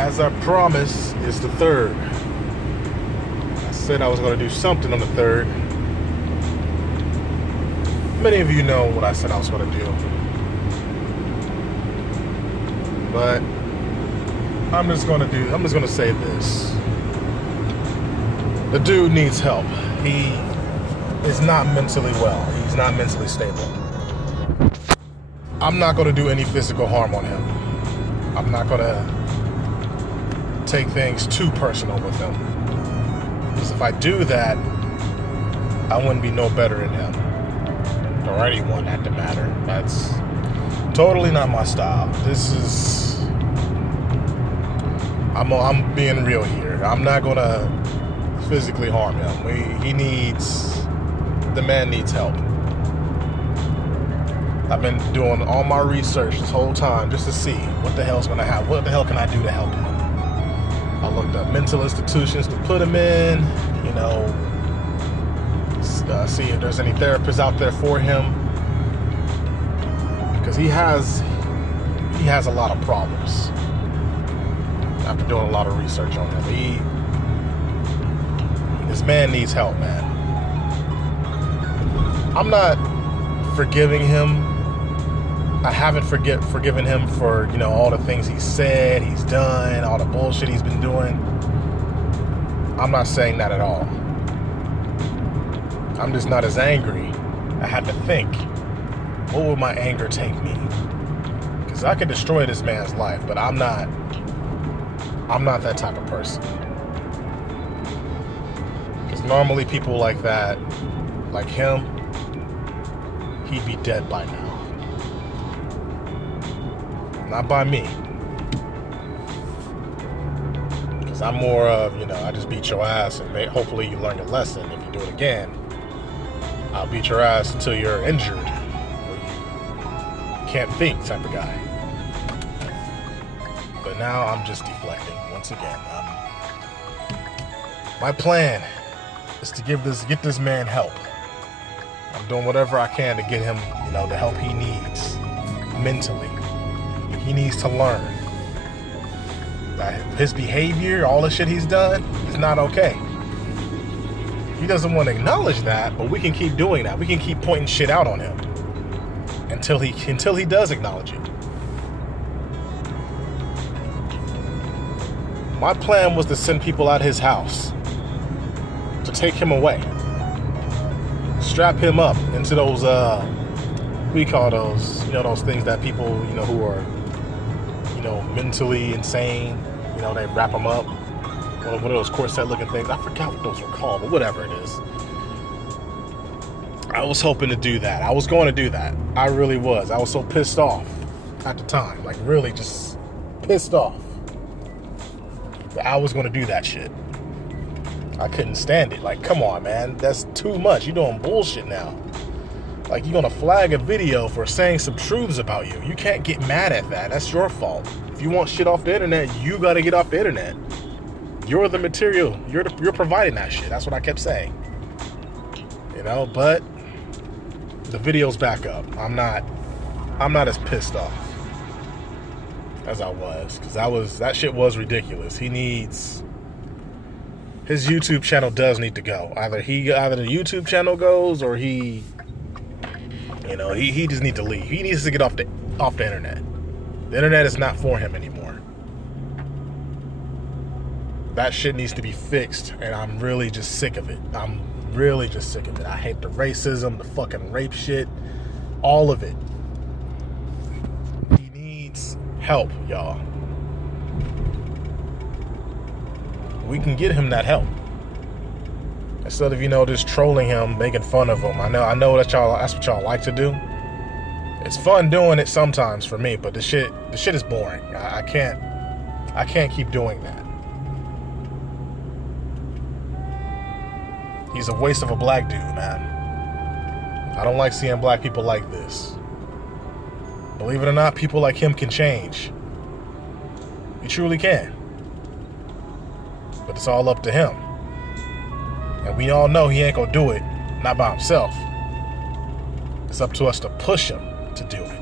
as I promised, it's the 3rd. I said I was going to do something on the 3rd. Many of you know what I said I was going to do. But I'm just going to say this. The dude needs help. He is not mentally well. He's not mentally stable. I'm not going to do any physical harm on him. I'm not going to take things too personal with him. Because if I do that, I wouldn't be no better than him. Or anyone at the matter. That's totally not my style. I'm being real here. I'm not going to physically harm him. The man needs help. I've been doing all my research this whole time just to see what the hell's gonna happen. What the hell can I do to help him? I looked up mental institutions to put him in, see if there's any therapists out there for him. Because he has a lot of problems. After doing a lot of research on him. This man needs help, man. I'm not forgiving him. I haven't forgiven him for, all the things he said, he's done, all the bullshit he's been doing. I'm not saying that at all. I'm just not as angry. I had to think, what would my anger take me? Because I could destroy this man's life, but I'm not that type of person. Because normally people like that, like him, he'd be dead by now. Not by me. Because I'm more of, I just beat your ass and hopefully you learn your lesson. If you do it again, I'll beat your ass until you're injured or you can't think type of guy. But now I'm just deflecting once again. My plan is to get this man help. I'm doing whatever I can to get him, the help he needs mentally. He needs to learn that his behavior, all the shit he's done, is not okay. He doesn't want to acknowledge that, but we can keep doing that. We can keep pointing shit out on him until he does acknowledge it. My plan was to send people out his house to take him away, strap him up into those we call those, those things that people, who are, mentally insane, they wrap them up. One of those corset looking things. I forgot what those were called, but whatever it is. I was hoping to do that. I was going to do that. I really was. I was so pissed off at the time. Like, really just pissed off that I was going to do that shit. I couldn't stand it. Like, come on, man. That's too much. You're doing bullshit now. Like, you're going to flag a video for saying some truths about you. You can't get mad at that. That's your fault. If you want shit off the internet, you got to get off the internet. You're the material. You're providing that shit. That's what I kept saying. But the video's back up. I'm not as pissed off as I was. Because that shit was ridiculous. His YouTube channel does need to go. Either the YouTube channel goes or he just needs to leave. He needs to get off the internet. The internet is not for him anymore. That shit needs to be fixed, and I'm really just sick of it. I'm really just sick of it. I hate the racism, the fucking rape shit, all of it. He needs help, y'all. We can get him that help. Instead of, just trolling him, making fun of him. I know that's what y'all like to do. It's fun doing it sometimes for me, but the shit is boring. I can't keep doing that. He's a waste of a black dude, man. I don't like seeing black people like this. Believe it or not, people like him can change. You truly can. But it's all up to him. And we all know he ain't gonna do it, not by himself. It's up to us to push him to do it.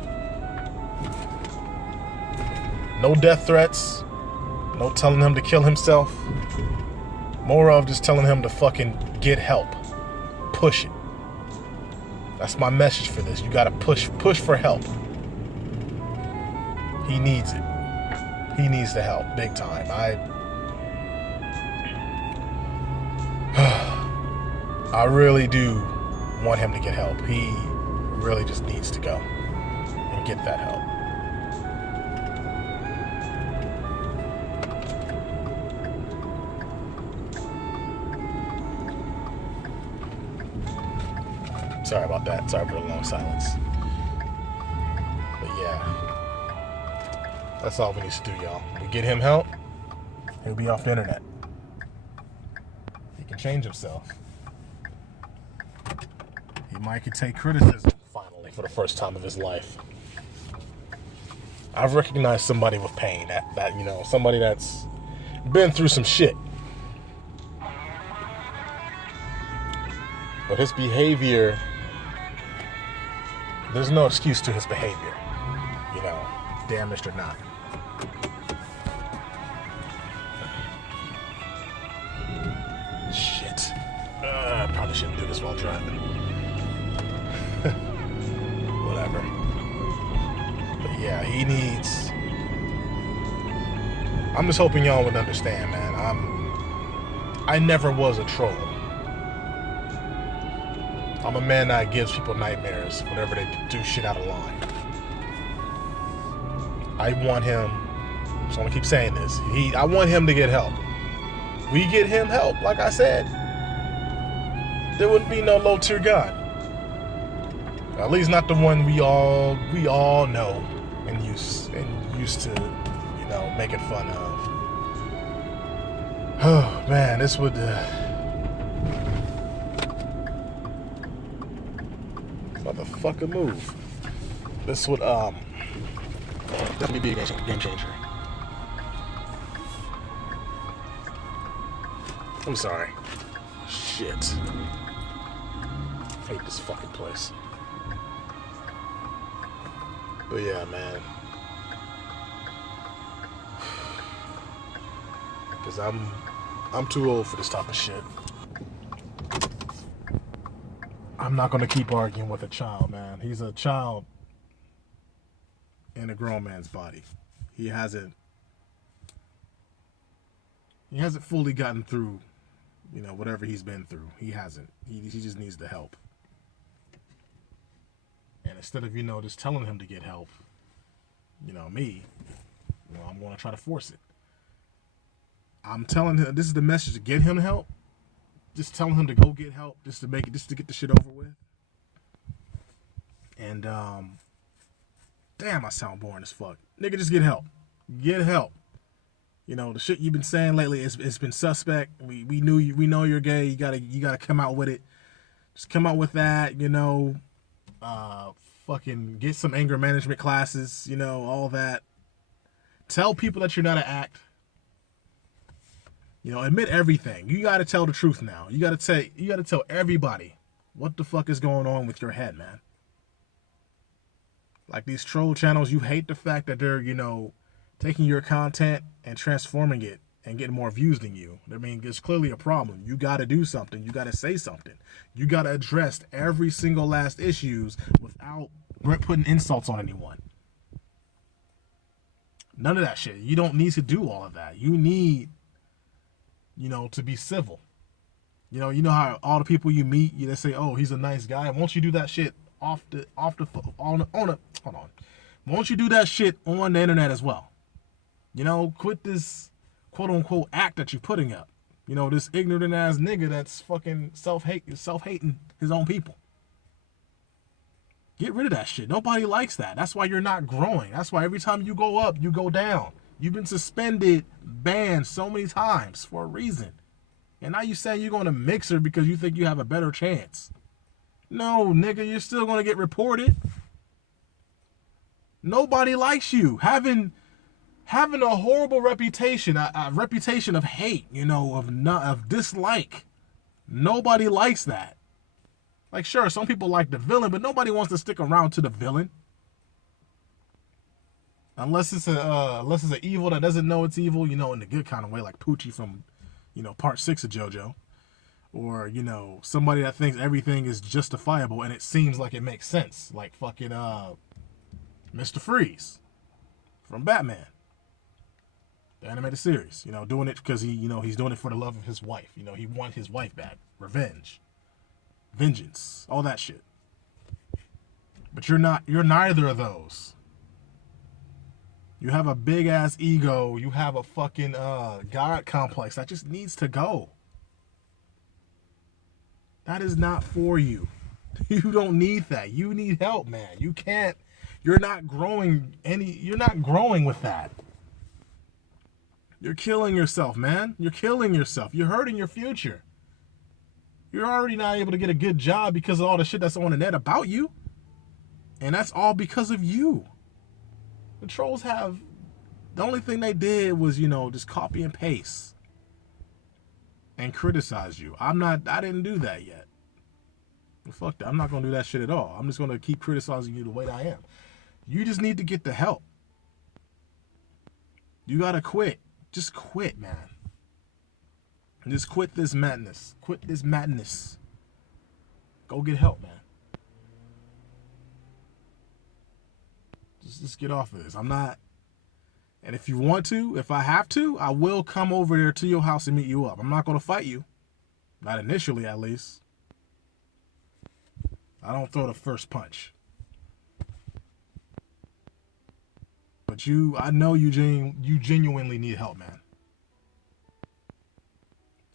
No death threats, No telling him to kill himself. More of just telling him to fucking get help. Push it. That's my message for this. You gotta push for help. He needs it. He needs the help, big time. I really do want him to get help. He really just needs to go and get that help. Sorry about that. Sorry for the long silence. But yeah, that's all we need to do, y'all. We get him help, he'll be off the internet. He can change himself. He might could take criticism, finally, for the first time of his life. I've recognized somebody with pain, that you know, somebody that's been through some shit. But his behavior, there's no excuse to his behavior, you know, damaged or not. Shit. I probably shouldn't do this while driving. Whatever. But yeah, he needs... I'm just hoping y'all would understand, man. I never was a troll. I'm a man that gives people nightmares whenever they do shit out of line. I want him, so I'm gonna keep saying this. I want him to get help. We get him help, like I said, there wouldn't be no low tier God. At least not the one we all know and used to, you know, making fun of. Oh man, this would. Motherfucker move. This would definitely be a game changer. I'm sorry. Shit. I hate this fucking place. But yeah, man. Cause I'm too old for this type of shit. I'm not gonna keep arguing with a child, man. He's a child in a grown man's body. He hasn't fully gotten through, you know, whatever he's been through. He hasn't. He just needs the help. And instead of, you know, just telling him to get help, you know, I'm gonna try to force it. I'm telling him, this is the message, to get him help. Just telling him to go get help, just to get the shit over with. And damn, I sound boring as fuck. Nigga, just get help. Get help. You know, the shit you've been saying lately, it's been suspect. We know you're gay. You gotta come out with it. Just come out with that. You know, fucking get some anger management classes. You know, all that. Tell people that you're not an act. You know, admit everything. You gotta tell the truth now. You gotta tell everybody what the fuck is going on with your head, man. Like these troll channels, you hate the fact that they're, you know, taking your content and transforming it and getting more views than you. I mean, it's clearly a problem. You gotta do something. You gotta say something. You gotta address every single last issues without putting insults on anyone. None of that shit. You don't need to do all of that. You need, you know, to be civil. You know how all the people you meet, they say, "Oh, he's a nice guy." Won't you do that shit hold on. Won't you do that shit on the internet as well? You know, quit this quote unquote act that you're putting up. You know, this ignorant ass nigga that's fucking self-hating his own people. Get rid of that shit. Nobody likes that. That's why you're not growing. That's why every time you go up, you go down. You've been suspended, banned so many times for a reason. And now you saying you're going to Mixer because you think you have a better chance. No, nigga, you're still going to get reported. Nobody likes you. Having a horrible reputation, a reputation of hate, you know, of dislike. Nobody likes that. Like, sure, some people like the villain, but nobody wants to stick around to the villain. Unless it's an evil that doesn't know it's evil, in the good kind of way, like Poochie from, part 6 of JoJo, or somebody that thinks everything is justifiable and it seems like it makes sense, like fucking Mr. Freeze from Batman, the animated series. Doing it because he's doing it for the love of his wife. He wants his wife back, revenge, vengeance, all that shit. But you're neither of those. You have a big ass ego. You have a fucking God complex that just needs to go. That is not for you. You don't need that. You need help, man. You can't. You're not growing with that. You're killing yourself, man. You're killing yourself. You're hurting your future. You're already not able to get a good job because of all the shit that's on the net about you. And that's all because of you. The trolls the only thing they did was, just copy and paste and criticize you. I didn't do that yet. Well, fuck that. I'm not going to do that shit at all. I'm just going to keep criticizing you the way I am. You just need to get the help. You got to quit. Just quit, man. Just quit this madness. Quit this madness. Go get help, man. Just get off of this. I'm not. And if you want to, if I have to, I will come over there to your house and meet you up. I'm not going to fight you. Not initially, at least. I don't throw the first punch. But I know you genuinely need help, man.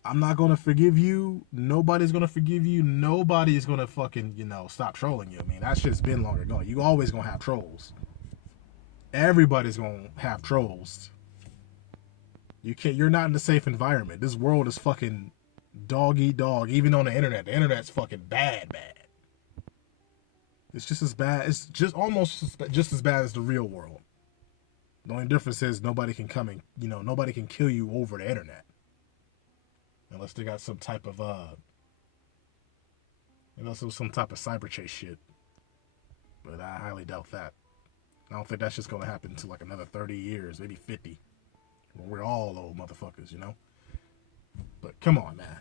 I'm not going to forgive you. Nobody's going to forgive you. Nobody's going to fucking, stop trolling you. I mean, that shit's been long ago. You always going to have trolls. Everybody's going to have trolls. You're not in a safe environment. This world is fucking dog eat dog. Even on the internet. The internet's fucking bad. It's just as bad. It's just almost just as bad as the real world. The only difference is nobody can come and, nobody can kill you over the internet. Unless they got some type of, some type of cyber chase shit. But I highly doubt that. I don't think that's just going to happen until like another 30 years, maybe 50. When we're all old motherfuckers, But come on, man.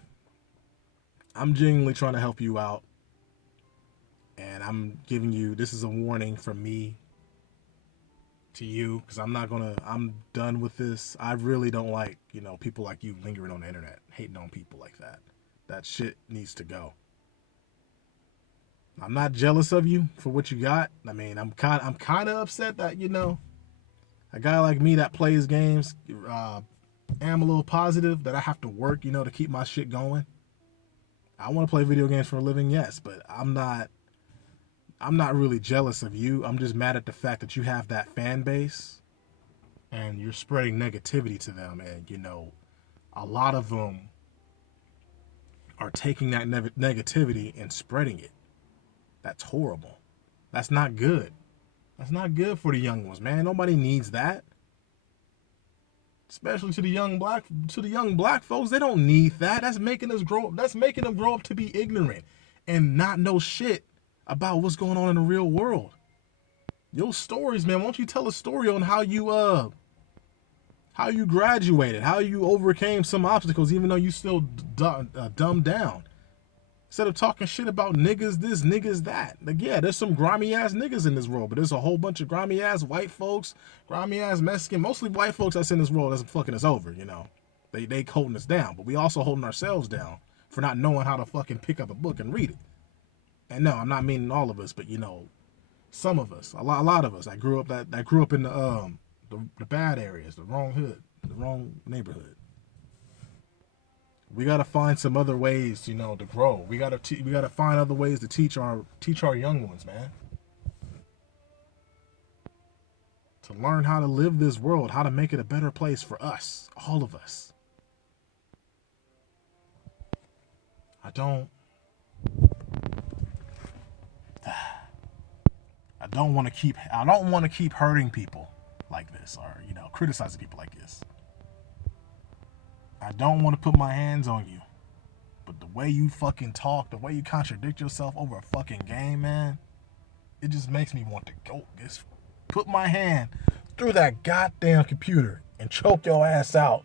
I'm genuinely trying to help you out. And I'm giving you, this is a warning from me to you. Because I'm done with this. I really don't like, people like you lingering on the internet. Hating on people like that. That shit needs to go. I'm not jealous of you for what you got. I mean, I'm kind of upset that, a guy like me that plays games, am a little positive that I have to work, to keep my shit going. I want to play video games for a living, yes, but I'm not really jealous of you. I'm just mad at the fact that you have that fan base and you're spreading negativity to them. And, a lot of them are taking that negativity and spreading it. That's horrible. That's not good. That's not good for the young ones, man. Nobody needs that. Especially to the young black folks. They don't need that. That's making them grow up to be ignorant and not know shit about what's going on in the real world. Your stories, man. Why don't you tell a story on how you graduated, how you overcame some obstacles, even though you still dumbed down. Instead of talking shit about niggas this, niggas that. Like, yeah, there's some grimy ass niggas in this world, but there's a whole bunch of grimy ass white folks, grimy ass Mexican, mostly white folks that's in this world that's fucking us over, They holding us down, but we also holding ourselves down for not knowing how to fucking pick up a book and read it. And no, I'm not meaning all of us, but some of us, a lot of us. I grew up in the bad areas, the wrong hood, the wrong neighborhood. We gotta find some other ways, to grow. We gotta find other ways to teach our young ones, man. To learn how to live this world, how to make it a better place for us, all of us. I don't want to keep hurting people like this, or criticizing people like this. I don't want to put my hands on you, but the way you fucking talk, the way you contradict yourself over a fucking game, man, it just makes me want to go. Just put my hand through that goddamn computer and choke your ass out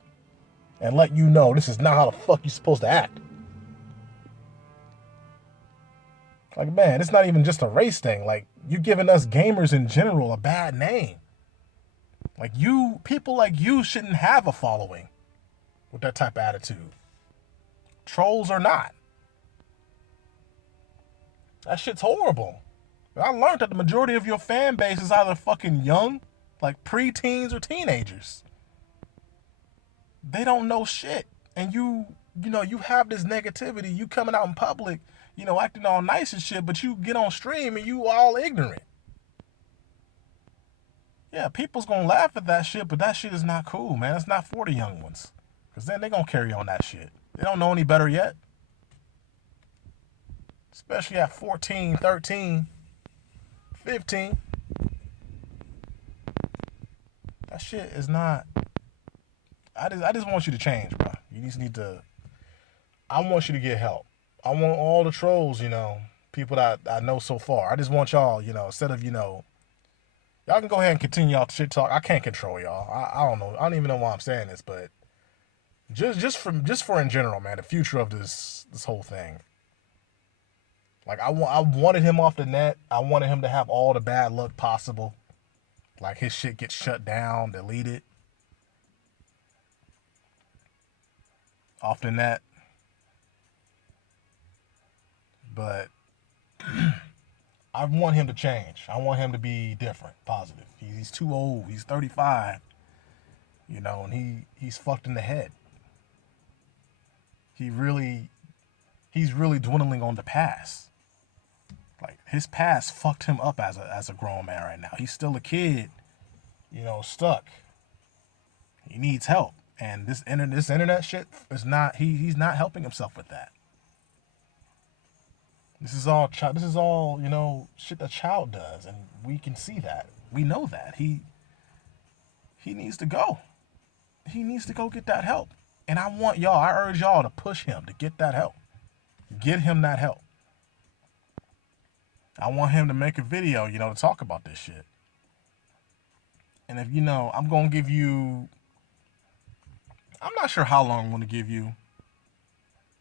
and let you know this is not how the fuck you supposed to act. Like, man, it's not even just a race thing. Like, you're giving us gamers in general a bad name. Like, people like you shouldn't have a following with that type of attitude. Trolls or not. That shit's horrible. I learned that the majority of your fan base is either fucking young, like preteens or teenagers. They don't know shit. And you have this negativity. You coming out in public, acting all nice and shit, but you get on stream and you all ignorant. Yeah, people's gonna laugh at that shit, but that shit is not cool, man. It's not for the young ones. Because then they gonna carry on that shit. They don't know any better yet. Especially at 14, 13, 15. That shit is not... I just want you to change, bro. You just need to... I want you to get help. I want all the trolls, people that I know so far. I just want y'all, instead of, y'all can go ahead and continue y'all shit talk. I can't control y'all. I don't know. I don't even know why I'm saying this, but just for in general, man, the future of this whole thing. Like, I wanted him off the net. I wanted him to have all the bad luck possible. Like, his shit gets shut down, deleted. Off the net. But I want him to change. I want him to be different, positive. He's too old. He's 35. And he's fucked in the head. He's really dwindling on the past. Like, his past fucked him up as a grown man right now. He's still a kid, stuck. He needs help. And this internet shit is not, he's not helping himself with that. This is all, shit a child does, and we can see that. We know that. He needs to go. He needs to go get that help. And I urge y'all to push him to get that help. Get him that help. I want him to make a video, to talk about this shit. And if, I'm going to give you, I'm not sure how long I'm going to give you.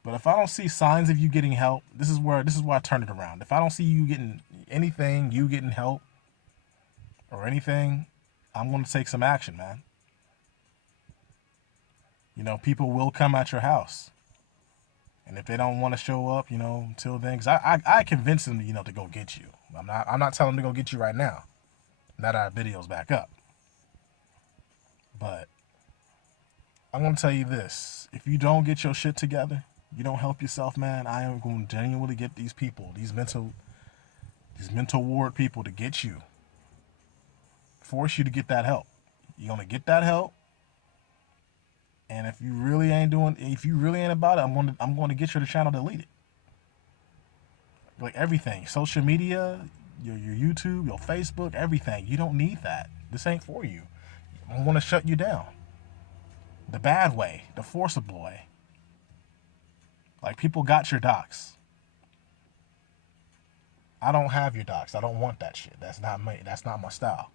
But if I don't see signs of you getting help, this is where I turn it around. If I don't see you getting anything, you getting help or anything, I'm going to take some action, man. People will come at your house. And if they don't want to show up, until then, because I convince them, to go get you. I'm not telling them to go get you right now. Now that our video's back up. But I'm going to tell you this. If you don't get your shit together, you don't help yourself, man, I am going to genuinely get these people, these mental ward people to get you. Force you to get that help. You're going to get that help. And if you really ain't about it, I'm going to get your channel deleted. Like, everything. Social media, your YouTube, your Facebook, everything. You don't need that. This ain't for you. I'm going to shut you down. The bad way, the forcible way. Like, people got your docs. I don't have your docs. I don't want that shit. That's not me. That's not my style.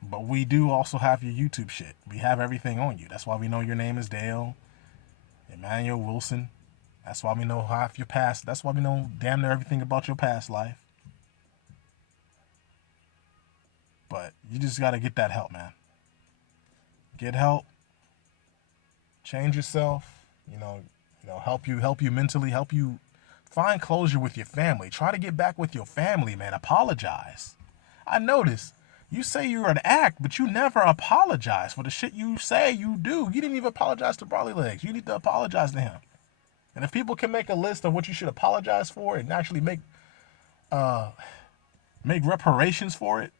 But we do also have your YouTube shit. We have everything on you. That's why we know your name is Dale Emmanuel Wilson. That's why we know half your past. That's why we know damn near everything about your past life. But you just got to get that help, man. Get help. Change yourself. Help you mentally, help you find closure with your family. Try to get back with your family, man. Apologize. I notice you say you're an act, but you never apologize for the shit you say you do. You didn't even apologize to Brawley Legs. You need to apologize to him. And if people can make a list of what you should apologize for and actually make reparations for it,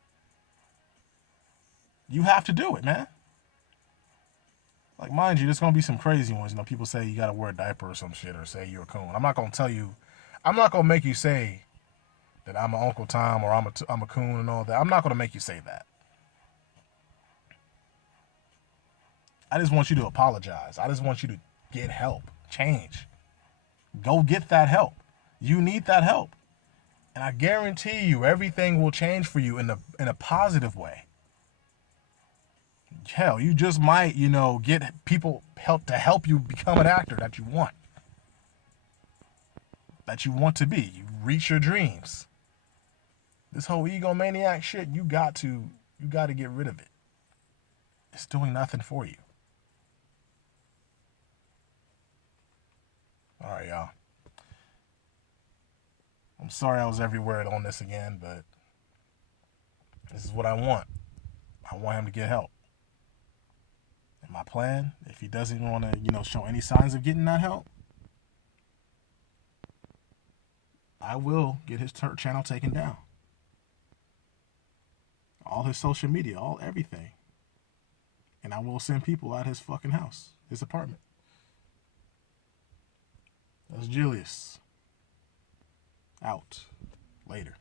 you have to do it, man. Like, mind you, there's going to be some crazy ones. People say you got to wear a diaper or some shit, or say you're a coon. I'm not going to make you say that I'm an Uncle Tom or I'm a coon and all that. I'm not going to make you say that. I just want you to apologize. I just want you to get help. Change. Go get that help. You need that help. And I guarantee you everything will change for you in a positive way. Hell, you just might, get people help you become an actor that you want. That you want to be. You reach your dreams. This whole egomaniac shit, you got to get rid of it. It's doing nothing for you. All right, y'all. I'm sorry I was everywhere on this again, but this is what I want. I want him to get help. And my plan, if he doesn't want to, show any signs of getting that help, I will get his channel taken down. All his social media, everything. And I will send people out his fucking house, his apartment. That's Julius. Out. Later.